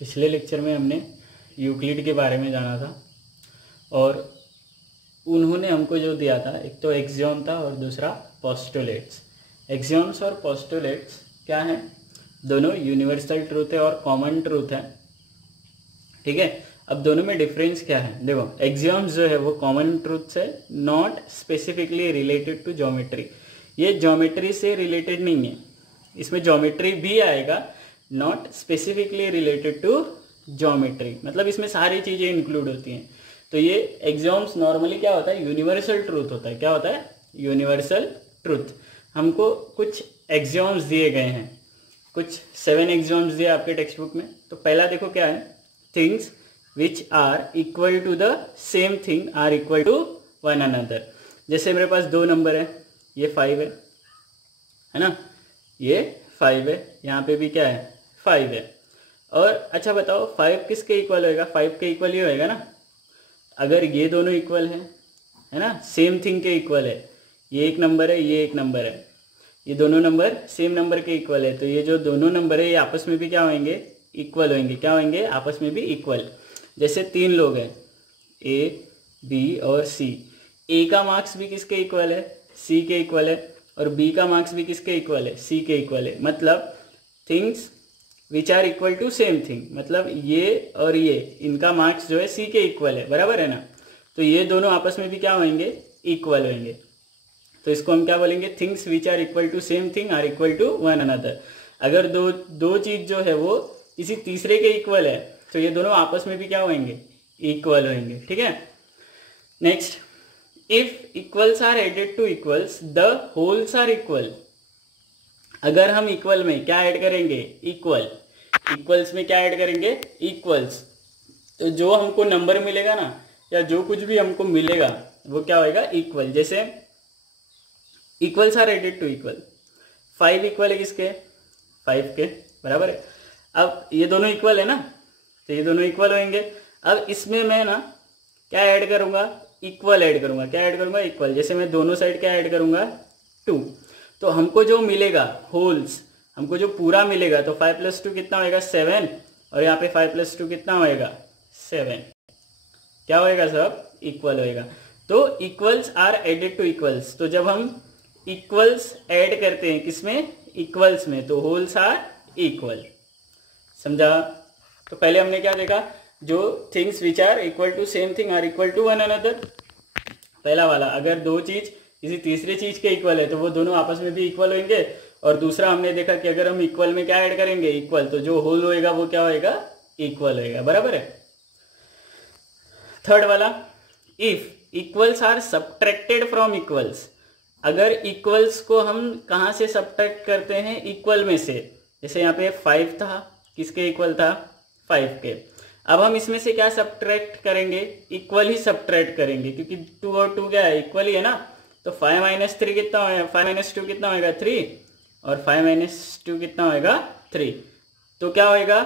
पिछले लेक्चर में हमने यूक्लिड के बारे में जाना था और उन्होंने हमको जो दिया था, एक तो एक्सियोम था और दूसरा पोस्टुलेट्स। एक्सियोम्स और पोस्टुलेट्स क्या हैं? दोनों यूनिवर्सल ट्रूथ है और कॉमन ट्रूथ है, ठीक है। अब दोनों में डिफरेंस क्या है? देखो, एक्सियोम्स जो है वो कॉमन ट्रूथ से not specifically related to geometry. ये ज्योमेट्री से रिलेटेड नहीं है, इसमें ज्योमेट्री भी आएगा, not specifically related to geometry, मतलब इसमें सारी चीज़ें इंक्लूड होती हैं। तो ये एक्सियोम्स नॉर्मली क्या होता है? यूनिवर्सल ट्रूथ होता है। क्या होता है? Universal truth. हमको कुछ एक्सियोम्स दिए गए हैं, कुछ 7 एक्सियोम्स दिए आपके टेक्स्ट बुक में। तो पहला देखो क्या है? Things which are equal to the same thing are equal to one another. जैसे मेरे पास 2 नंबर है, ये 5 है ना, ये 5 है, यहाँ पे भी क्या है? 5 है। और अच्छा बताओ, 5 किसके इक्वल होएगा? 5 के इक्वल ही होएगा ना। अगर ये दोनों इक्वल है ना, सेम थिंग के इक्वल है, ये एक नंबर है, ये एक नंबर है, ये दोनों नंबर सेम नंबर के इक्वल है, तो ये जो दोनों नंबर है ये आपस में भी क्या होंगे? इक्वल होंगे। क्या होंगे? आपस में भी इक्वल। जैसे 3 लोग हैं, ए, बी और सी। ए का मार्क्स भी किसके इक्वल है? सी के इक्वल है। और बी का मार्क्स भी किसके इक्वल है? सी के इक्वल है। मतलब things which are equal to same thing, मतलब ये और ये, इनका मार्क्स जो है सी के इक्वल है, बराबर है ना। तो ये दोनों आपस में भी क्या होंगे? इक्वल होंगे। तो इसको हम क्या बोलेंगे? Things which are equal to same thing are equal to one another. अगर दो चीज जो है वो किसी तीसरे के इक्वल है तो ये दोनों आपस में भी क्या होंगे? इक्वल होंगे, ठीक है। Next, if equals are added to equals the wholes are equal. अगर हम इक्वल में क्या ऐड करेंगे? इक्वल। इक्वल्स में क्या ऐड करेंगे? इक्वल्स। तो जो हमको नंबर मिलेगा ना, या जो कुछ भी हमको मिलेगा वो क्या होएगा? इक्वल। जैसे equals are added to equal, 5 equal है किसके? 5 के, बराबर है। अब ये दोनों इक्वल है ना, तो ये दोनों इक्वल होंगे। अब इसमें मैं ना क्या ऐड करूंगा? इक्वल ऐड करूंगा। क्या ऐड करूंगा? इक्वल। जैसे मैं दोनों साइड क्या ऐड करूंगा? 2। तो हमको जो मिलेगा होल्स, हमको जो पूरा मिलेगा, तो 5 + 2 कितना होएगा? 7। और यहाँ पे 5 + 2 कितना होएगा? 7। क्या होएगा? सब इक्वल होएगा। तो equals are added to equals. तो जब हम इक्वल्स ऐड करते हैं किसमें? इक्वल्स में, तो होल्स आर इक्वल। समझा? तो पहले हमने क्या देखा? जो things which are equal to same thing are equal to one another, पहला वाला। अगर दो चीज किसी तीसरे चीज के इक्वल है तो वो दोनों आपस में भी इक्वल होंगे। और दूसरा हमने देखा कि अगर हम इक्वल में क्या ऐड करेंगे? इक्वल, तो जो होल होएगा वो क्या होएगा? इक्वल होएगा, बराबर है। थर्ड वाला, if equals are subtracted from equals. अगर इक्वल्स को हम कहां से सब्ट्रैक्ट करते हैं? इक्वल में से। जैसे यहाँ पे 5 था, किसके इक्वल था? 5 के। अब हम इसमें से क्या सब्ट्रैक्ट करेंगे? इक्वल ही सब्ट्रैक्ट करेंगे, क्योंकि 2 और 2 क्या है? इक्वल ही है ना। तो 5 - 3 कितना होगा? 5 - 2 कितना होगा? 3। और 5 - 2 कितना होगा? 3। तो क्या होएगा?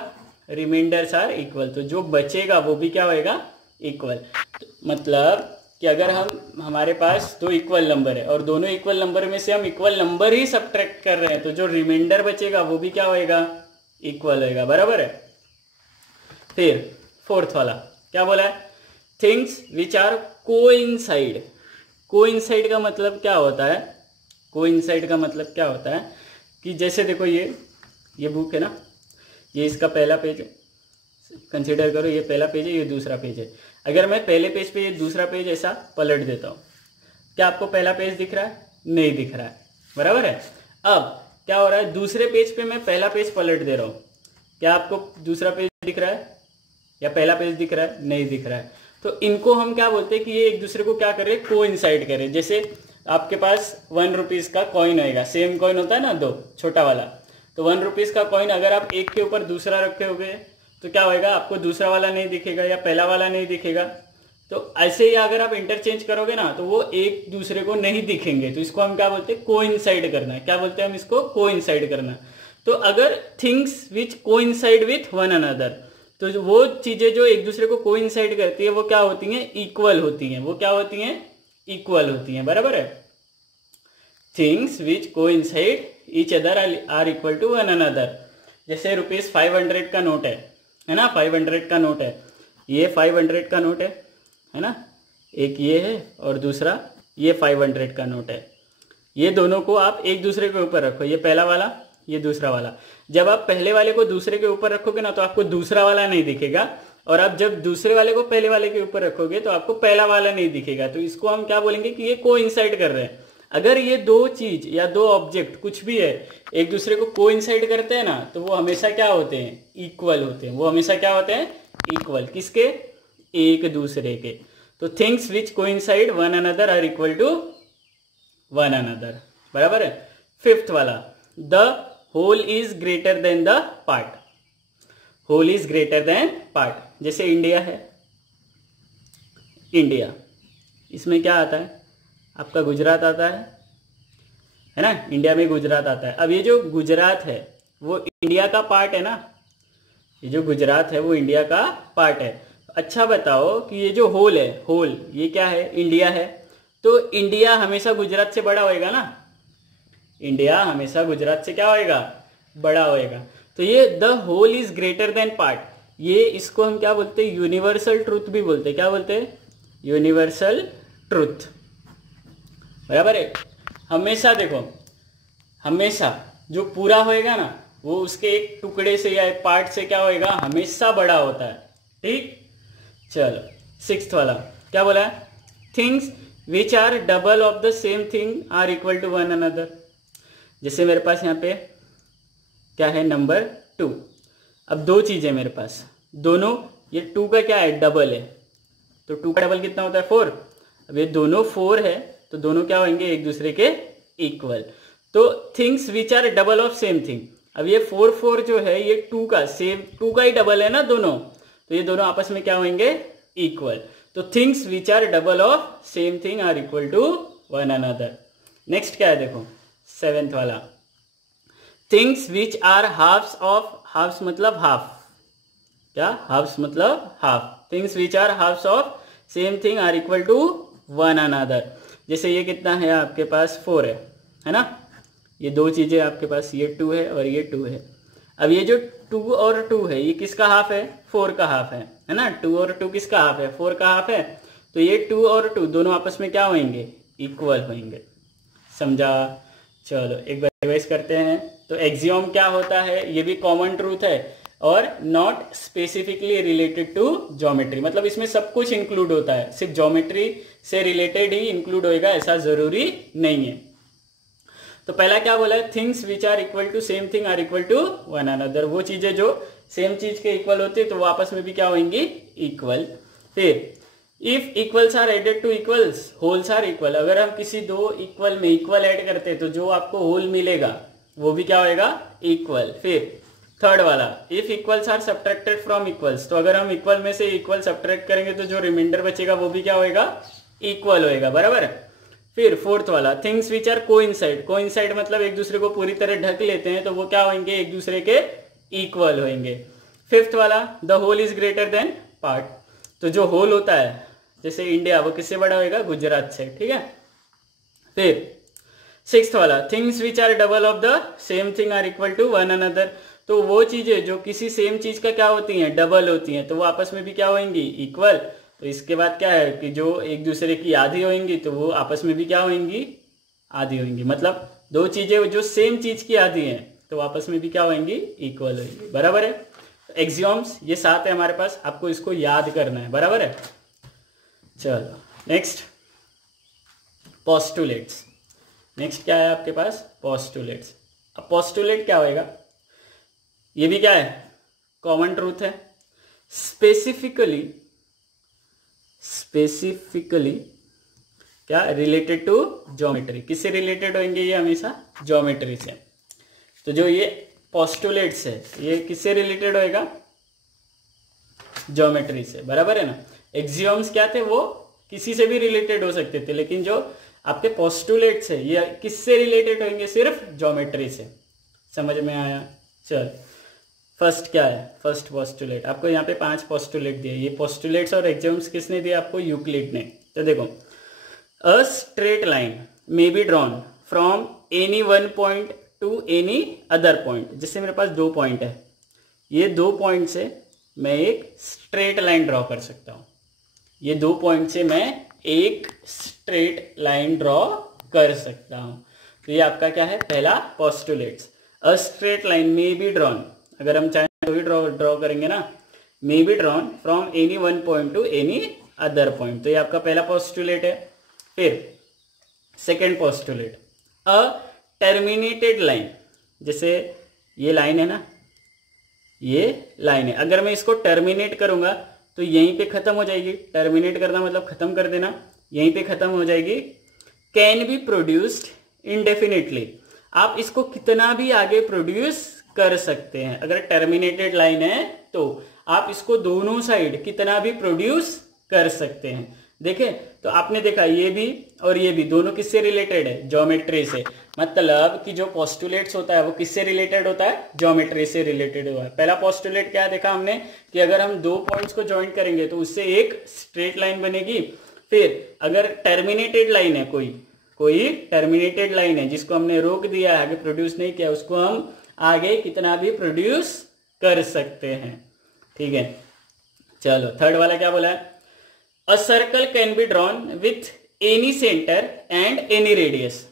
Remainders are equal. तो जो बचेगा वो भी क्या होएगा? इक्वल। तो मतलब कि अगर हमारे पास 2 इक्वल नंबर है और दोनों इक्वल नंबर में से हम इक्वल नंबर ही सब्ट्रैक्ट कर रहे हैं, तो जो रिमाइंडर बचेगा वो भी क्या होएगा? इक्वल होएगा, बराबर है। फिर फोर्थ वाला क्या बोला है? Things which are coincide. Coincide का मतलब क्या होता है? कोइंसाइड का मतलब क्या होता है कि जैसे देखो, ये बुक है ना, ये इसका पहला पेज है, कंसीडर करो ये पहला पेज है, ये दूसरा पेज है। अगर मैं पहले पेज पे ये दूसरा पेज ऐसा पलट देता हूँ, क्या आपको पहला पेज दिख रहा है? नहीं दिख रहा है, बराबर है। अब क्या हो रहा है? दूसरे पेज पे मैं पहला पेज पलट दे रहा हूँ, क्या आपको दूसरा पेज दिख रहा है या पहला पेज दिख रहा है? नहीं दिख रहा है। तो इनको हम क्या बोलते हैं कि ये एक दूसरे को क्या कर रहे हैं? कोइंसाइड कर रहे हैं। जैसे आपके पास 1 रुपीज का कॉइन होएगा, सेम कॉइन होता है ना, 2 छोटा वाला। तो 1 रुपीज का कॉइन अगर आप एक के ऊपर दूसरा रखे होगे तो क्या होएगा? आपको दूसरा वाला नहीं दिखेगा या पहला वाला नहीं दिखेगा। तो ऐसे ही अगर आप इंटरचेंज करोगे ना तो वो एक दूसरे को नहीं दिखेंगे। तो इसको हम क्या बोलते हैं? कोइंसाइड करना। क्या बोलते हैं हम इसको? कोइंसाइड करना। तो अगर things which coincide with one another, तो वो चीजें जो एक दूसरे को कोइंसाइड करती है वो क्या होती हैं? इक्वल होती हैं। वो क्या होती हैं? इक्वल होती हैं, बराबर है। Things which coincide each other are equal to one another. जैसे ₹500 का नोट है है ना, 500 का नोट है, ये 500 का नोट है ना, एक ये है और दूसरा ये 500 का नोट है। ये दोनों को आप एक दूसरे के ऊपर रखो, ये पहला वाला ये दूसरा वाला। जब आप पहले वाले को दूसरे के ऊपर रखोगे ना तो आपको दूसरा वाला नहीं दिखेगा, और आप जब दूसरे वाले को पहले वाले के ऊपर रखोगे तो आपको पहला वाला नहीं दिखेगा। तो इसको हम क्या बोलेंगे कि ये कोइंसाइड कर रहे हैं। अगर ये दो चीज या दो ऑब्जेक्ट कुछ भी है एक दूसरे को कोइंसाइड करते हैं ना तो वो हमेशा क्या होते हैं, इक्वल होते हैं। वो हमेशा क्या होते हैं, इक्वल। किसके, एक दूसरे के। तो things which coincide one another are equal to one another, बराबर है। फिफ्थ वाला, the whole is greater than the part. Whole is greater than part. जैसे इंडिया है, इंडिया, इसमें क्या आता है आपका, गुजरात आता है ना, इंडिया में गुजरात आता है। अब ये जो गुजरात है वो इंडिया का पार्ट है ना, ये जो गुजरात है वो इंडिया का पार्ट है। अच्छा बताओ कि ये जो होल है, होल ये क्या है, इंडिया है। तो इंडिया हमेशा गुजरात से बड़ा होएगा ना, इंडिया हमेशा गुजरात से क्या होएगा, बड़ा होएगा। तो ये the whole is greater than part, ये इसको हम क्या बोलते हैं, यूनिवर्सल ट्रूथ भी बोलते हैं। क्या बोलते हैं, यूनिवर्सल ट्रूथ, बराबर है। हमेशा देखो, हमेशा जो पूरा होएगा ना वो उसके एक टुकड़े से या एक पार्ट से क्या होएगा, हमेशा बड़ा होता है। ठीक, चलो सिक्स्थ वाला क्या बोला है, things which are double of the same thing are equal to one another. जैसे मेरे पास यहाँ पे क्या है, नंबर 2। अब दो चीजें मेरे पास, दोनों ये 2 का क्या है, डबल है। तो 2 का डबल कितना होता है, 4। अब ये दोनों 4 है तो दोनों क्या होंगे, एक दूसरे के इक्वल। तो things which are double of same thing. अब ये 4 4 जो है ये 2 का सेम, 2 का ही डबल है ना दोनों, तो ये दोनों आपस में क्या होंगे, इक्वल। तो things which are double of same thing are equal to one another. Next क्या है देखो, 7th वाला, things which are halfs of, halfs मतलब हाफ, क्या, हाफ्स मतलब half. Things which are halfs of same thing are equal to one another. जैसे ये कितना है आपके पास, 4 है ना, ये दो चीजें आपके पास, ये 2 है और ये 2 है। अब ये जो 2 और 2 है ये किसका हाफ है, 4 का हाफ है ना। 2 और 2 किसका हाफ है, 4 का हाफ है। तो ये 2 और 2 दोनों आपस में क्या होंगे, इक्वल होंगे। समझा, चलो एक बार रिवाइज करते हैं। तो एक्सियोम क्या होता है, ये भी कॉमन ट्रूथ है और not specifically related to geometry. मतलब इसमें सब कुछ इंक्लूड होता है, सिर्फ ज्योमेट्री से रिलेटेड ही इंक्लूड होएगा ऐसा जरूरी नहीं है। तो पहला क्या बोला है, things which are equal to same thing are equal to one another. वो चीजें जो सेम चीज के इक्वल होती है तो वो आपस में भी क्या होंगी, इक्वल। फिर if equals are added to equals wholes are equal. अगर हम किसी दो इक्वल में इक्वल ऐड करते हैं तो जो आपको होल मिलेगा वो भी क्या होएगा, इक्वल। फिर थर्ड वाला, if equals are subtracted from equals. तो अगर हम इक्वल में से इक्वल सब्ट्रैक्ट करेंगे तो जो रिमाइंडर बचेगा वो भी क्या होएगा, इक्वल होएगा, बराबर। फिर फोर्थ वाला, things which are coincide. Coincide मतलब एक दूसरे को पूरी तरह ढक लेते हैं तो वो क्या होंगे, एक दूसरे के इक्वल होंगे। फिफ्थ वाला, the whole is greater than part. तो जो होल होता है जैसे इंडिया, वो किससे बड़ा होएगा, गुजरात से, ठीक है। फिर सिक्स्थ वाला, things which are double of the same thing are equal to one another. तो वो चीजें जो किसी सेम चीज का क्या होती हैं, डबल होती हैं, तो वो आपस में भी क्या होंगी, इक्वल। तो इसके बाद क्या है कि जो एक दूसरे की आधी होंगी तो वो आपस में भी क्या होंगी, आधी होंगी। मतलब दो चीजें जो सेम चीज की आधी हैं तो आपस में भी क्या होंगी, इक्वल होंगी, बराबर है। एक्सियोम्स ये 7 है हमारे पास, आपको इसको याद करना है, बराबर है। चलो नेक्स्ट, पोस्टुलेट्स। नेक्स्ट क्या है आपके पास, पोस्टुलेट्स। अब पोस्टुलेट क्या होएगा, ये भी क्या है, कॉमन ट्रूथ है। स्पेसिफिकली क्या, रिलेटेड टू ज्योमेट्री। किससे रिलेटेड होंगे ये, हमेशा ज्योमेट्री से। तो जो ये पोस्टुलेट्स है ये किससे रिलेटेड होएगा, ज्योमेट्री से, बराबर है ना। एक्सियोम्स क्या थे, वो किसी से भी रिलेटेड हो सकते थे, लेकिन जो आपके पोस्टुलेट्स है ये किससे रिलेटेड होंगे, सिर्फ ज्योमेट्री से। समझ में आया। चल फर्स्ट क्या है, फर्स्ट पोस्टुलेट। आपको यहाँ पे 5 पोस्टुलेट दिए। ये पोस्टुलेट्स और एक्सियोम्स किसने दिया आपको, यूक्लिड ने। तो देखो, अ straight line may be drawn from any one point two any other point. जिससे मेरे पास 2 पॉइंट है, ये 2 पॉइंट से मैं एक स्ट्रेट लाइन ड्रॉ कर सकता हूँ। ये 2 पॉइंट से मैं एक स्ट्रेट लाइन ड्रॉ कर सकता हूँ। तो ये आपका क्या है, पहला postulates. A straight line may be drawn, अगर हम चाहें तो भी ड्रॉ करेंगे ना, may be drawn from any one point two any other point. तो ये आपका पहला पोस्टुलेट है। फिर सेकेंड पोस्टुलेट, अ टर्मिनेटेड लाइन, जैसे ये लाइन है ना, ये लाइन है, अगर मैं इसको टर्मिनेट करूंगा तो यहीं पे खत्म हो जाएगी। टर्मिनेट करना मतलब खत्म कर देना, यहीं पे खत्म हो जाएगी। कैन बी प्रोड्यूस्ड इंडेफिनिटली, आप इसको कितना भी आगे प्रोड्यूस कर सकते हैं। अगर टर्मिनेटेड लाइन है तो आप इसको दोनों साइड कितना भी प्रोड्यूस कर सकते हैं। देखें तो आपने देखा ये भी और ये भी दोनों किससे रिलेटेड है, ज्योमेट्री से। मतलब कि जो पोस्टुलेट्स होता है वो किससे रिलेटेड होता है, ज्योमेट्री से रिलेटेड हुआ है। पहला पोस्टुलेट क्या देखा हमने कि अगर हम 2 पॉइंट्स को ज्वाइन करेंगे तो उससे एक स्ट्रेट लाइन बनेगी। फिर अगर टर्मिनेटेड लाइन है, कोई टर्मिनेटेड लाइन है जिसको हमने रोक दिया है, आगे प्रोड्यूस नहीं किया, उसको हम आगे कितना भी प्रोड्यूस कर सकते हैं। ठीक है, चलो थर्ड वाला क्या बोला है, a circle can be drawn with any centre and any radius.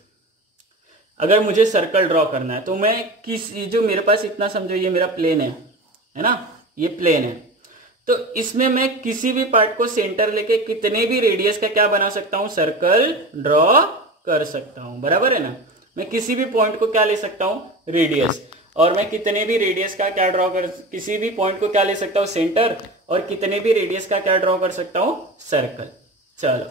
अगर मुझे सर्कल ड्रॉ करना है तो मैं जो मेरे पास इतना समझो ये मेरा प्लेन है ना, ये प्लेन है, तो इसमें मैं किसी भी पार्ट को सेंटर लेके कितने भी रेडियस का क्या बना सकता हूं, सर्कल ड्रॉ कर सकता हूं। बराबर है ना, मैं किसी भी पॉइंट को क्या ले सकता हूं, रेडियस, और मैं कितने भी रेडियस का क्या ड्रॉ कर, किसी भी पॉइंट को क्या ले सकता हूं, सेंटर, और कितने भी रेडियस का क्या ड्रॉ कर सकता हूं, सर्कल। चलो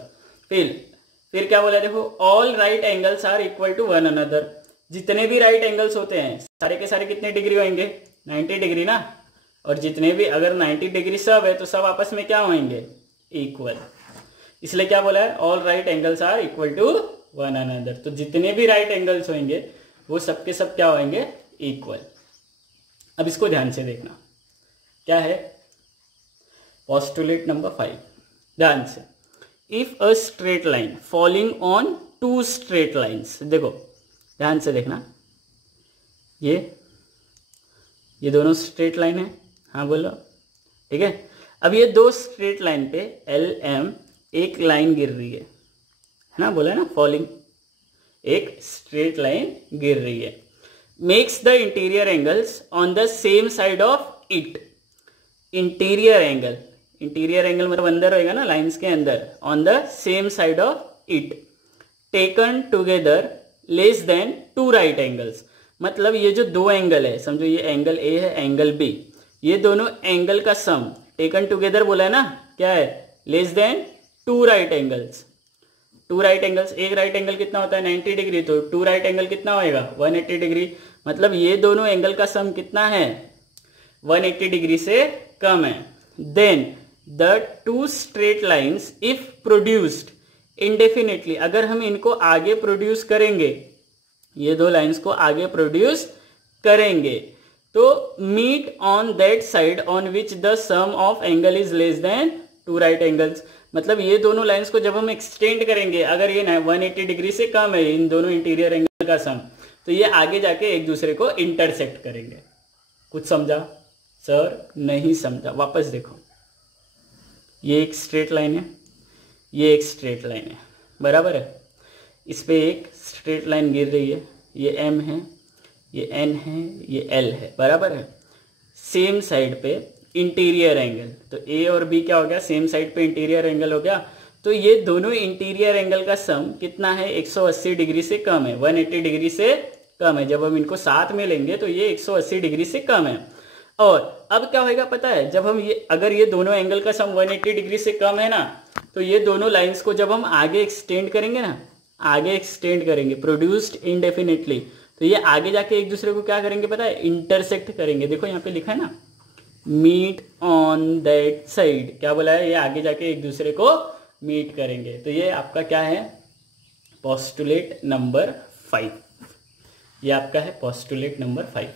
फिर क्या बोला, देखो all right angles are equal to one another. जितने भी राइट एंगल्स होते हैं सारे के सारे कितने डिग्री होंगे, 90 डिग्री ना, और जितने भी अगर 90 डिग्री सब है तो सब आपस में क्या होंगे, इक्वल। इसलिए क्या बोला है, all right angles are equal to one another. तो जितने भी राइट एंगल्स होंगे वो सबके सब क्या होंगे, इक्वल। अब इसको ध्यान से देखना, क्या है पोस्टुलेट नंबर 5, ध्यान से। If a straight line falling on 2 straight lines, देखो ध्यान से देखना, ये दोनों स्ट्रेट लाइन है, हाँ बोलो, ठीक है। अब ये 2 स्ट्रेट लाइन पे LM एक लाइन गिर रही है ना, बोला है ना, फॉलिंग, एक स्ट्रेट लाइन गिर रही है। Makes the interior angles on the same side of it. Interior angle मतलब अंदर होएगा ना, लाइंस के अंदर, on the same side of it, taken together less than 2 right angles. मतलब ये जो 2 एंगल है, समझो ये एंगल A है, एंगल B, ये दोनों एंगल का सम टेकन टुगेदर बोला है ना, क्या है, less than 2 right angles. 2 right angles, एक राइट एंगल कितना होता है, 90 डिग्री, तो 2 राइट एंगल कितना होएगा, 180 डिग्री। मतलब ये दोनों एंगल का सम कितना है, 180 डिग्री से कम है। Then the 2 straight lines if produced indefinitely, अगर हम इनको आगे प्रोड्यूस करेंगे, ये 2 लाइन्स को आगे प्रोड्यूस करेंगे, तो meet on that side on which the sum of angle is less than 2 right angles. मतलब ये दोनों लाइंस को जब हम एक्सटेंड करेंगे, अगर ये 180 डिग्री से कम है इन दोनों इंटीरियर एंगल का सम, तो ये आगे जाके एक दूसरे को इंटरसेक्ट करेंगे। कुछ समझा सर, नहीं समझा, वापस देखो, ये एक स्ट्रेट लाइन है, ये एक स्ट्रेट लाइन है, बराबर है, इस पे एक स्ट्रेट लाइन गिर रही है, ये M है, ये N है, ये L है, बराबर है। सेम साइड पे इंटीरियर एंगल, तो A और B क्या हो गया, सेम साइड पे इंटीरियर एंगल हो गया, तो ये दोनों इंटीरियर एंगल का सम कितना है, 180 डिग्री से कम है, 180 डिग्री से कम है। जब हम इनको साथ में लेंगे तो ये 180 डिग्री से कम है। और अब क्या होगा पता है, जब हम ये, अगर ये दोनों एंगल का सम 180 डिग्री से कम है ना, तो ये दोनों लाइंस को जब हम आगे एक्सटेंड करेंगे ना, आगे एक्सटेंड करेंगे प्रोड्यूस्ड इंडेफिनिटली, तो ये आगे जाके एक दूसरे को क्या करेंगे पता है, इंटरसेक्ट करेंगे। देखो यहाँ पे लिखा है ना, मीट ऑन दैट साइड, क्या बोला है, ये आगे जाके एक दूसरे को मीट करेंगे। तो ये आपका क्या है, पोस्टुलेट नंबर 5, ये आपका है पोस्टुलेट नंबर 5।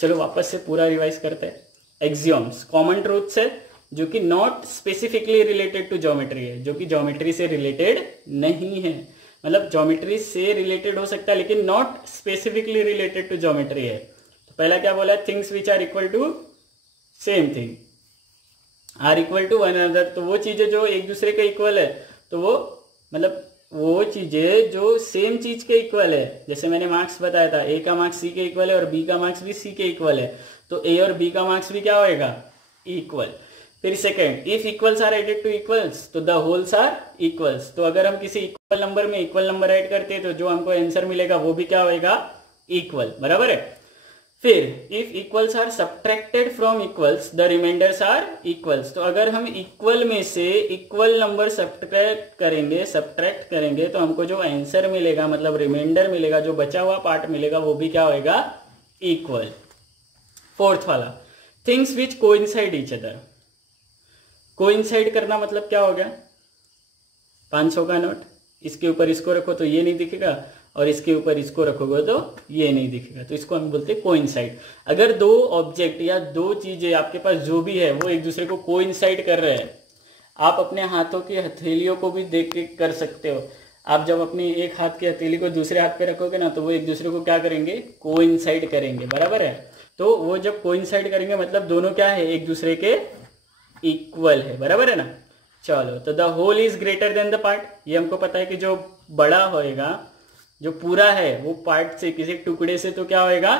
चलो वापस से पूरा रिवाइज करते हैं। एक्सियोम्स, कॉमन ट्रूथ्स है जो कि not specifically related to geometry है, जो कि ज्योमेट्री से रिलेटेड नहीं है। मतलब ज्योमेट्री से रिलेटेड हो सकता है लेकिन not specifically related to geometry है। तो पहला क्या बोला है, things which are equal to same thing, are equal to one another, तो वो चीजें जो एक दूसरे के इक्वल है, तो वो मतलब वो चीजें जो सेम चीज के इक्वल है, जैसे मैंने मार्क्स बताया था, ए का मार्क्स सी के इक्वल है और बी का मार्क्स भी सी के इक्वल है, तो ए और बी का मार्क्स भी क्या होएगा, इक्वल। फिर second, if equals are added to equals तो द होल्स आर इक्वल्स, तो अगर हम किसी इक्वल नंबर में इक्वल नंबर ऐड करते हैं तो जो हमको आंसर मिलेगा वो भी क्या होएगा, इक्वल, बराबर है। फिर if equals are subtracted from equals the remainders are equals, तो अगर हम इक्वल में से इक्वल नंबर सब्ट्रैक्ट करेंगे तो हमको जो आंसर मिलेगा, मतलब रिमाइंडर मिलेगा, जो बचा हुआ पार्ट मिलेगा, वो भी क्या होएगा, इक्वल। फोर्थ वाला, things which coincide each other. Coincide करना मतलब क्या हो गया, 500 का नोट, इसके ऊपर इसको रखो तो ये नहीं दिखेगा, और इसके ऊपर इसको रखोगे तो ये नहीं दिखेगा, तो इसको हम बोलते हैं कोइंसाइड। अगर दो ऑब्जेक्ट या दो चीजें आपके पास जो भी है वो एक दूसरे को कोइंसाइड कर रहे हैं, आप अपने हाथों की हथेलियों को भी देख के कर सकते हो। आप जब अपनी एक हाथ की हथेली को दूसरे हाथ पे रखोगे ना, तो वो एक दूसरे को क्या करेंगे, कोइंसाइड करेंगे, बराबर है। तो वो जब कोइंसाइड करेंगे मतलब दोनों क्या है, एक दूसरे के इक्वल है, बराबर है ना। चलो, तो the whole is greater than the part, ये हमको पता है कि जो बड़ा होएगा, जो पूरा है, वो पार्ट से, किसी टुकड़े से तो क्या होएगा,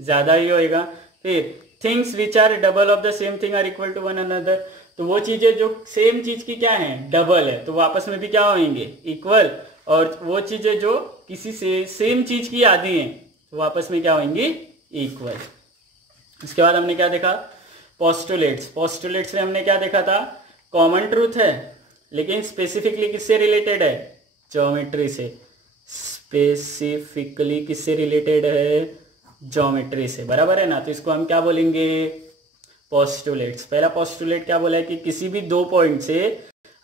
ज्यादा ही होएगा। फिर things which are double of the same thing are equal to one another, तो वो चीजें जो सेम चीज की क्या है, डबल है, तो वो आपस में भी क्या होंगे, इक्वल। और वो चीजें जो किसी से सेम चीज की आधी है, तो वो आपस में क्या होंगी, इक्वल। इसके बाद हमने क्या देखा, पोस्टुलेट्स। पोस्टुलेट्स में हमने क्या देखा था, कॉमन ट्रूथ है, लेकिन स्पेसिफिकली किससे रिलेटेड है, ज्योमेट्री से। स्पेसिफिकली किससे रिलेटेड है, ज्योमेट्री से, बराबर है ना। तो इसको हम क्या बोलेंगे, पोस्टुलेट्स। पहला पोस्टुलेट क्या बोला है कि किसी भी दो पॉइंट से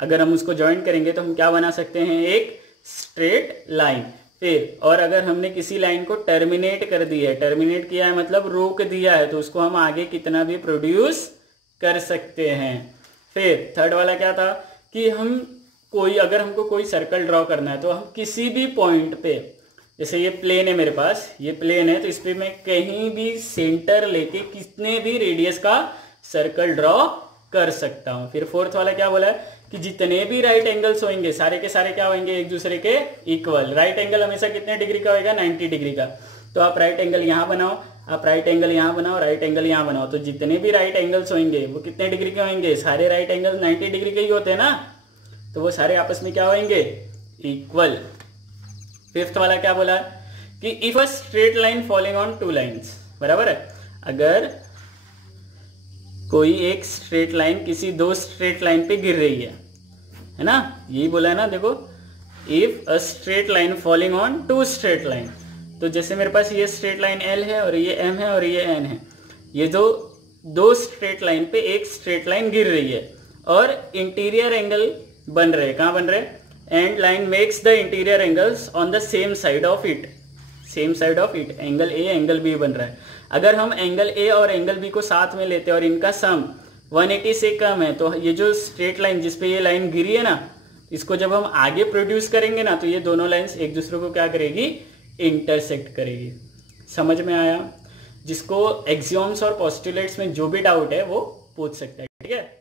अगर हम उसको ज्वाइन करेंगे तो हम क्या बना सकते हैं, एक स्ट्रेट लाइन। फिर और अगर हमने किसी लाइन को टर्मिनेट कर दिया है, टर्मिनेट किया है मतलब रोक दिया है, तो उसको हम आगे कितना भी प्रोड्यूस कर सकते हैं। फिर थर्ड वाला क्या था कि हम कोई, अगर हमको कोई सर्कल ड्रॉ करना है तो हम किसी भी पॉइंट पे, जैसे ये प्लेन है मेरे पास, ये प्लेन है, तो इस पे मैं कहीं भी सेंटर लेके कितने भी रेडियस का सर्कल ड्रॉ कर सकता हूं। फिर फोर्थ वाला क्या बोला है कि जितने भी राइट एंगल्स होंगे सारे के सारे क्या होंगे, एक दूसरे के इक्वल। राइट एंगल हमेशा कितने डिग्री का होगा, 90 डिग्री का। तो आप राइट एंगल यहां बनाओ, आप राइट एंगल यहां बनाओ, राइट एंगल यहां बनाओ, तो जितने भी राइट एंगल्स होंगे वो कितने डिग्री के होंगे, सारे राइट एंगल 90 डिग्री के ही होते हैं ना, तो वो सारे आपस में क्या होंगे, इक्वल। फिफ्थ वाला क्या बोला कि if a straight line falling on two lines, बराबर है। अगर कोई एक स्ट्रेट लाइन किसी दो स्ट्रेट लाइन पे गिर रही है ना, यही बोला है ना, देखो, if a straight line falling on two straight line, तो जैसे मेरे पास ये स्ट्रेट लाइन एल है और ये एम है और ये एन है, ये दो स्ट्रेट लाइन पे एक स्ट्रेट लाइन गिर रही है और इंटीरियर एंगल बन रहे, कहाँ बन रहे, and line makes the interior angles on the same side of it, same side of it, angle A angle B बन रहा है। अगर हम एंगल ए और एंगल बी को साथ में लेते हैं और इनका सम 180 से कम है, तो ये जो स्ट्रेट लाइन जिसपे ये लाइन गिरी है ना, इसको जब हम आगे प्रोड्यूस करेंगे ना, तो ये दोनों लाइंस एक दूसरे को क्या करेगी, इंटरसेक्ट करेगी। समझ में आया। जिसको एक्सियोम्स और पोस्टुलेट्स में जो भी डाउट है वो पूछ सकता है, ठीक है।